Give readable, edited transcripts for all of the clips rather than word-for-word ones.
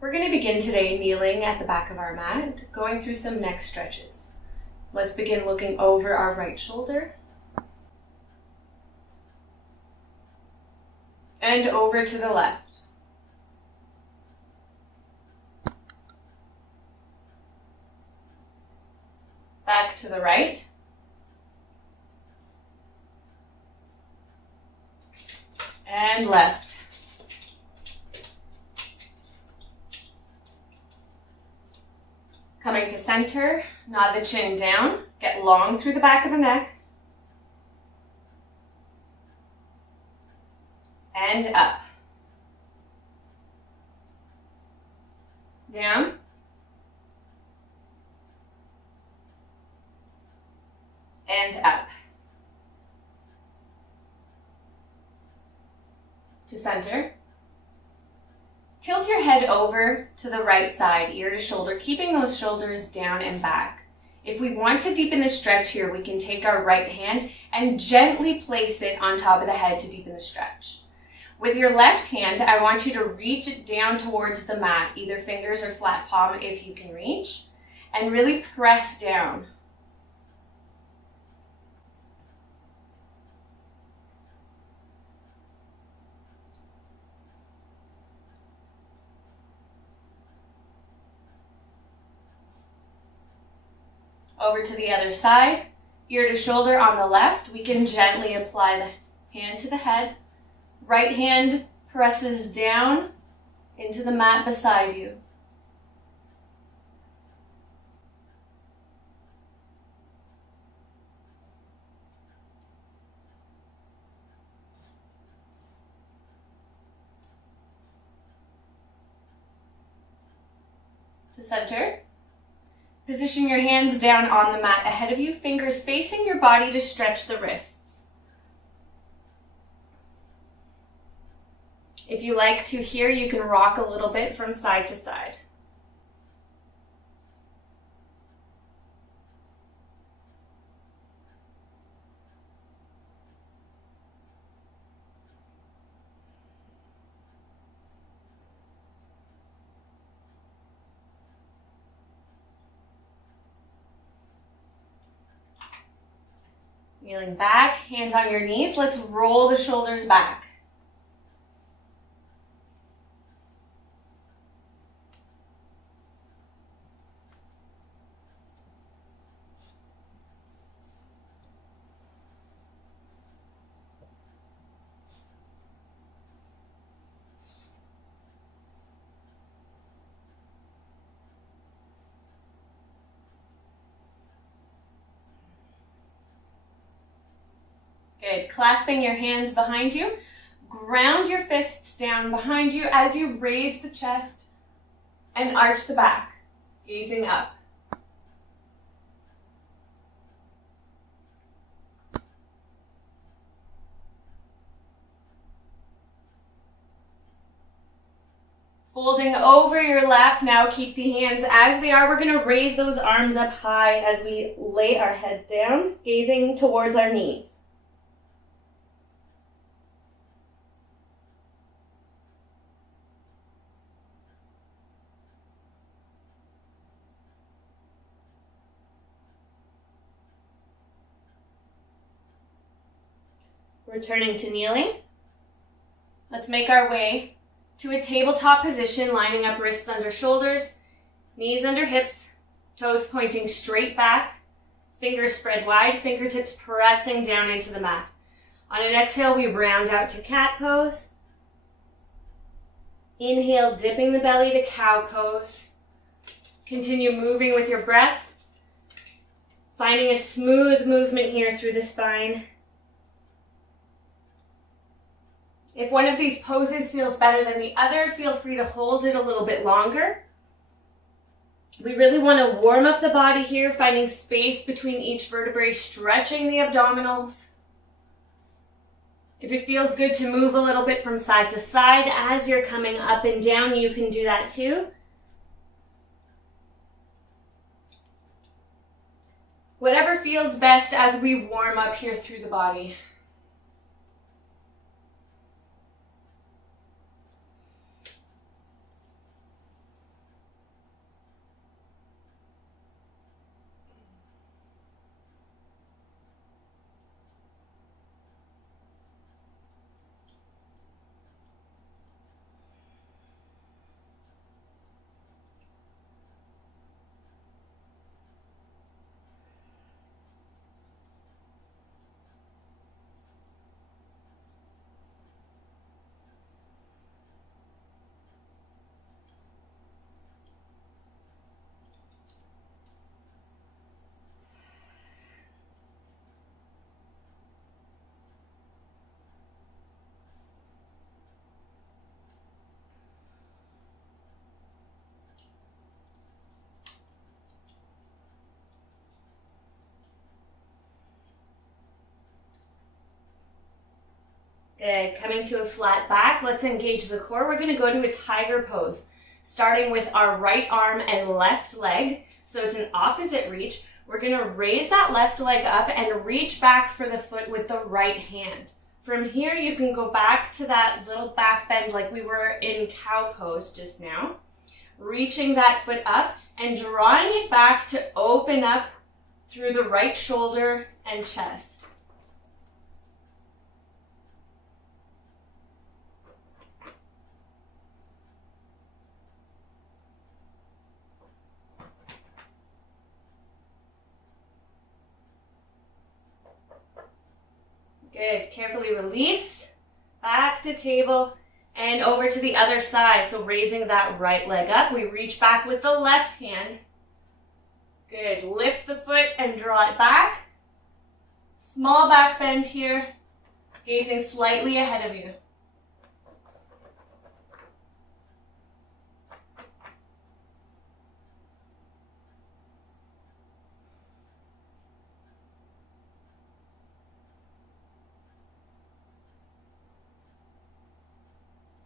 We're going to begin today kneeling at the back of our mat, going through some neck stretches. Let's begin looking over our right shoulder and over to the left. Back to the right. And left. Coming to center, nod the chin down, get long through the back of the neck. And up. Down. And up. To center. Tilt your head over to the right side, ear to shoulder, keeping those shoulders down and back. If we want to deepen the stretch here, we can take our right hand and gently place it on top of the head to deepen the stretch. With your left hand, I want you to reach it down towards the mat, either fingers or flat palm if you can reach, and really press down. Over to the other side, ear to shoulder on the left. We can gently apply the hand to the head. Right hand presses down into the mat beside you. To center. Position your hands down on the mat ahead of you, fingers facing your body to stretch the wrists. If you like to here, you can rock a little bit from side to side. Kneeling back, hands on your knees. Let's roll the shoulders back. Good. Clasping your hands behind you. Ground your fists down behind you as you raise the chest and arch the back, gazing up. Folding over your lap, now keep the hands as they are. We're going to raise those arms up high as we lay our head down, gazing towards our knees. Returning to kneeling. Let's make our way to a tabletop position, lining up wrists under shoulders, knees under hips, toes pointing straight back, fingers spread wide, fingertips pressing down into the mat. On an exhale, we round out to cat pose. Inhale, dipping the belly to cow pose. Continue moving with your breath, finding a smooth movement here through the spine. If one of these poses feels better than the other, feel free to hold it a little bit longer. We really want to warm up the body here, finding space between each vertebrae, stretching the abdominals. If it feels good to move a little bit from side to side as you're coming up and down, you can do that too. Whatever feels best as we warm up here through the body. Good. Coming to a flat back, let's engage the core. We're going to go to a tiger pose, starting with our right arm and left leg. So it's an opposite reach. We're going to raise that left leg up and reach back for the foot with the right hand. From here, you can go back to that little back bend like we were in cow pose just now. Reaching that foot up and drawing it back to open up through the right shoulder and chest. Good. Carefully release, back to table, and over to the other side. So raising that right leg up, we reach back with the left hand. Good. Lift the foot and draw it back. Small back bend here, gazing slightly ahead of you.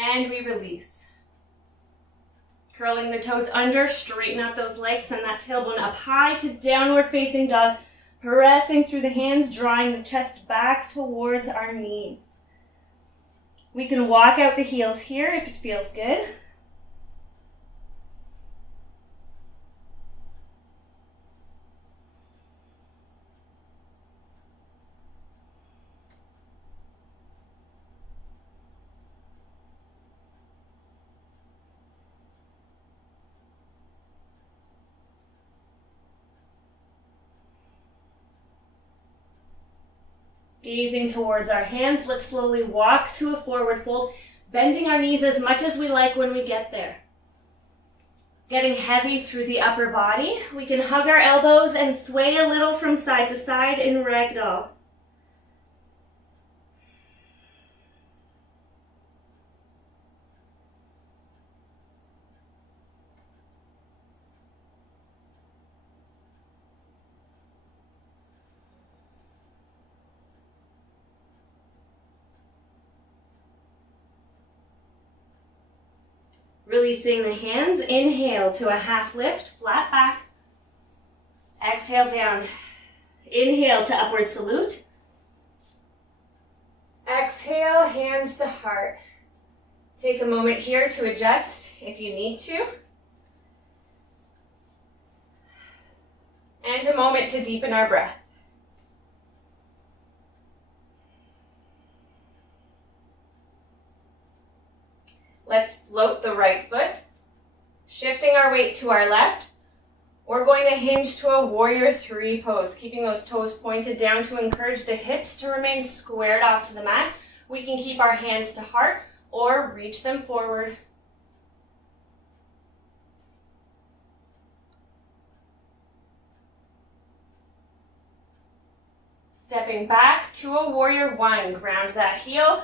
And we release. Curling the toes under, straighten out those legs, send that tailbone up high to downward facing dog, pressing through the hands, drawing the chest back towards our knees. We can walk out the heels here if it feels good. Gazing towards our hands, let's slowly walk to a forward fold, bending our knees as much as we like when we get there. Getting heavy through the upper body, we can hug our elbows and sway a little from side to side in ragdoll. Releasing the hands, inhale to a half lift, flat back. Exhale down. Inhale to upward salute. Exhale, hands to heart. Take a moment here to adjust if you need to. And a moment to deepen our breath. Let's float the right foot, shifting our weight to our left. We're going to hinge to a warrior three pose, keeping those toes pointed down to encourage the hips to remain squared off to the mat. We can keep our hands to heart or reach them forward. Stepping back to a warrior one, ground that heel.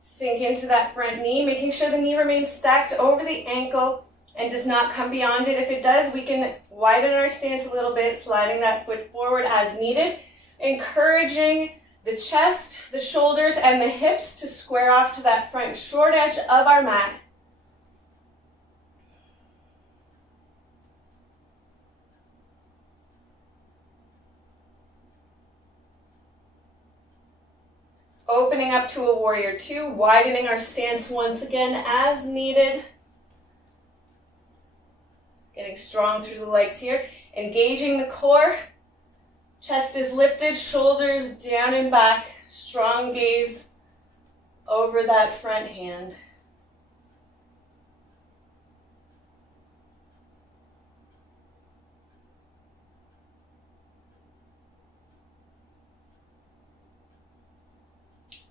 Sink into that front knee, making sure the knee remains stacked over the ankle and does not come beyond it. If it does, we can widen our stance a little bit, sliding that foot forward as needed, encouraging the chest, the shoulders, and the hips to square off to that front short edge of our mat. Opening up to a warrior two, widening our stance once again as needed. Getting strong through the legs here. Engaging the core. Chest is lifted, shoulders down and back. Strong gaze over that front hand.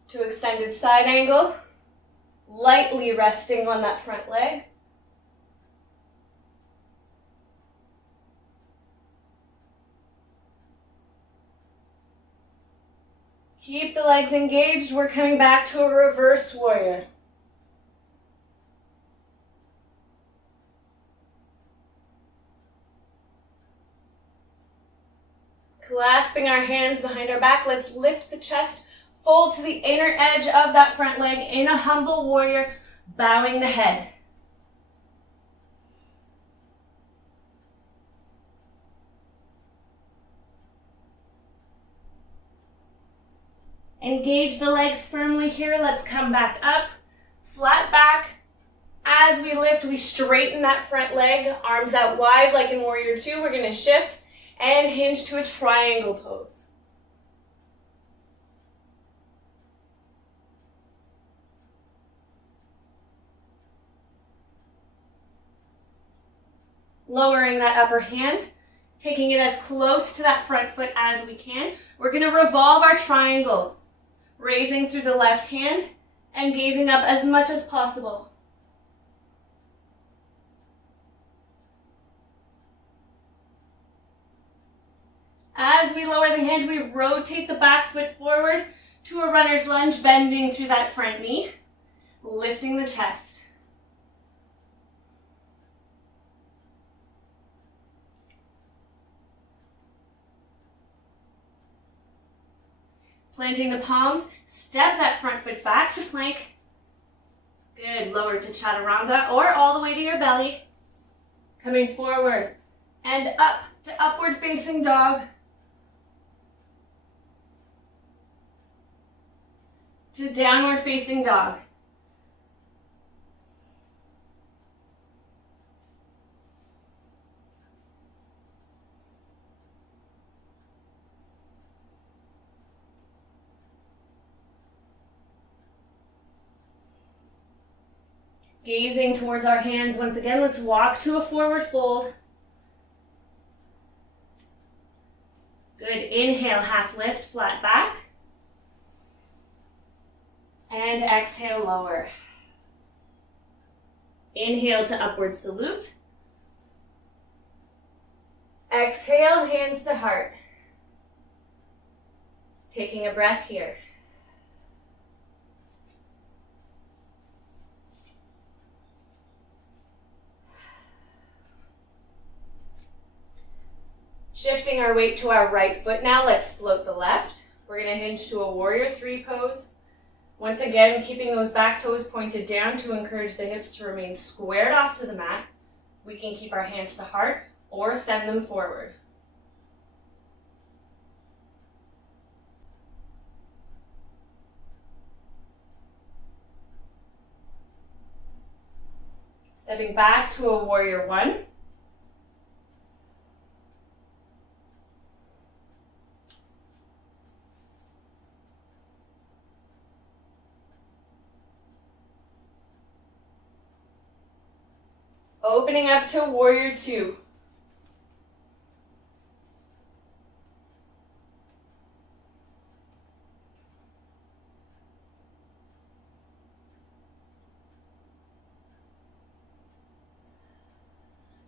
To extended side angle, lightly resting on that front leg. Keep the legs engaged. We're coming back to a reverse warrior. Clasping our hands behind our back, let's lift the chest Fold to the inner edge of that front leg in a humble warrior, bowing the head. Engage the legs firmly here. Let's come back up, flat back. As we lift, we straighten that front leg, arms out wide like in Warrior Two. We're gonna shift and hinge to a triangle pose. Lowering that upper hand, taking it as close to that front foot as we can. We're gonna revolve our triangle, raising through the left hand and gazing up as much as possible. As we lower the hand, we rotate the back foot forward to a runner's lunge, bending through that front knee, lifting the chest. Planting the palms, step that front foot back to plank. Good, lower to chaturanga or all the way to your belly. Coming forward and up to upward facing dog. To downward facing dog. Gazing towards our hands once again, let's walk to a forward fold. Good, inhale, half lift, flat back. And exhale, lower. Inhale to upward salute. Exhale, hands to heart. Taking a breath here. Shifting our weight to our right foot now, let's float the left. We're going to hinge to a Warrior Three pose. Once again, keeping those back toes pointed down to encourage the hips to remain squared off to the mat. We can keep our hands to heart or send them forward. Stepping back to a Warrior One. Opening up to Warrior Two.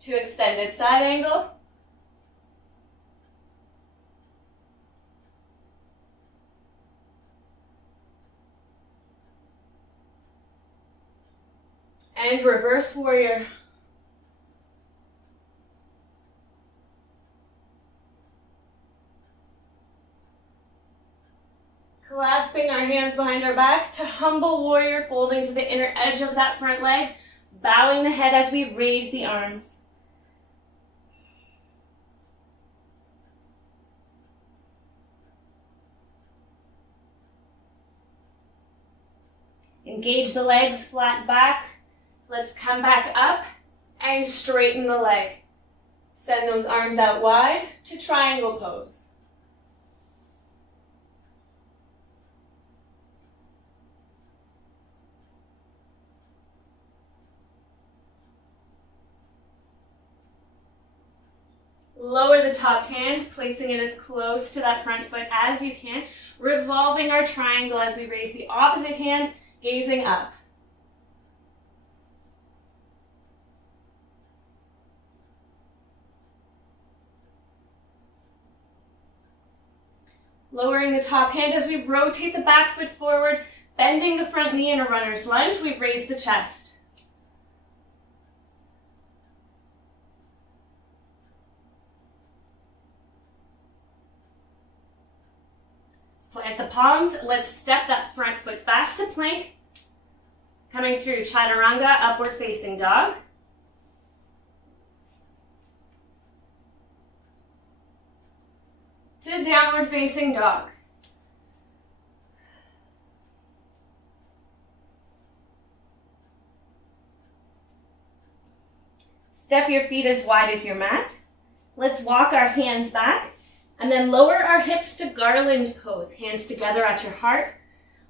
To extended side angle. And reverse warrior. Clasping our hands behind our back to humble warrior, folding to the inner edge of that front leg, bowing the head as we raise the arms. Engage the legs flat back. Let's come back up and straighten the leg. Send those arms out wide to triangle pose. Lower the top hand, placing it as close to that front foot as you can, revolving our triangle as we raise the opposite hand, gazing up. Lowering the top hand as we rotate the back foot forward, bending the front knee in a runner's lunge, we raise the chest. Plant the palms. Let's step that front foot back to plank. Coming through chaturanga, upward facing dog. To downward facing dog. Step your feet as wide as your mat. Let's walk our hands back and then lower our hips to garland pose. Hands together at your heart.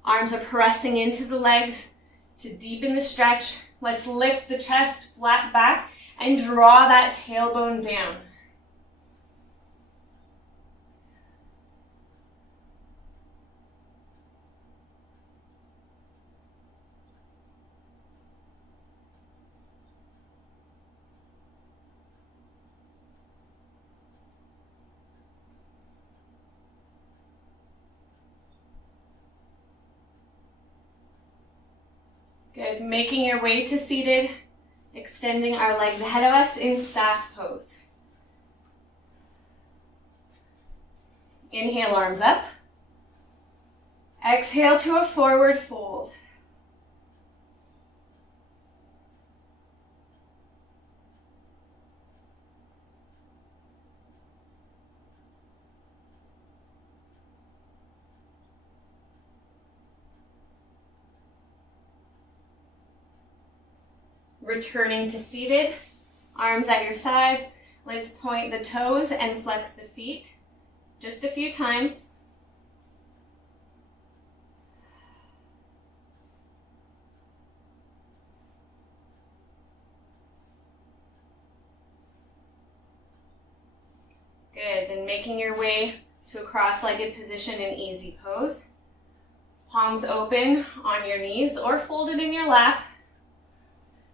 Arms are pressing into the legs to deepen the stretch. Let's lift the chest flat back and draw that tailbone down. Good, making your way to seated, extending our legs ahead of us in staff pose. Inhale, arms up. Exhale to a forward fold. Returning to seated, arms at your sides. Let's point the toes and flex the feet. Just a few times. Good, then making your way to a cross-legged position in easy pose. Palms open on your knees or folded in your lap.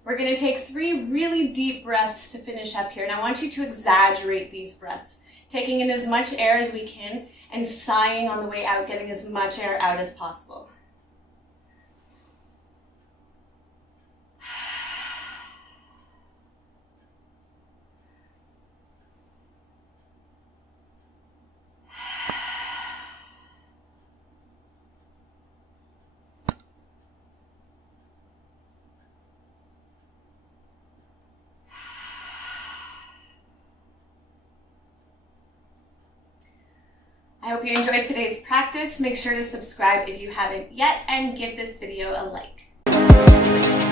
We're going to take 3 really deep breaths to finish up here. And I want you to exaggerate these breaths, taking in as much air as we can and sighing on the way out, getting as much air out as possible. I hope you enjoyed today's practice. Make sure to subscribe if you haven't yet and give this video a like.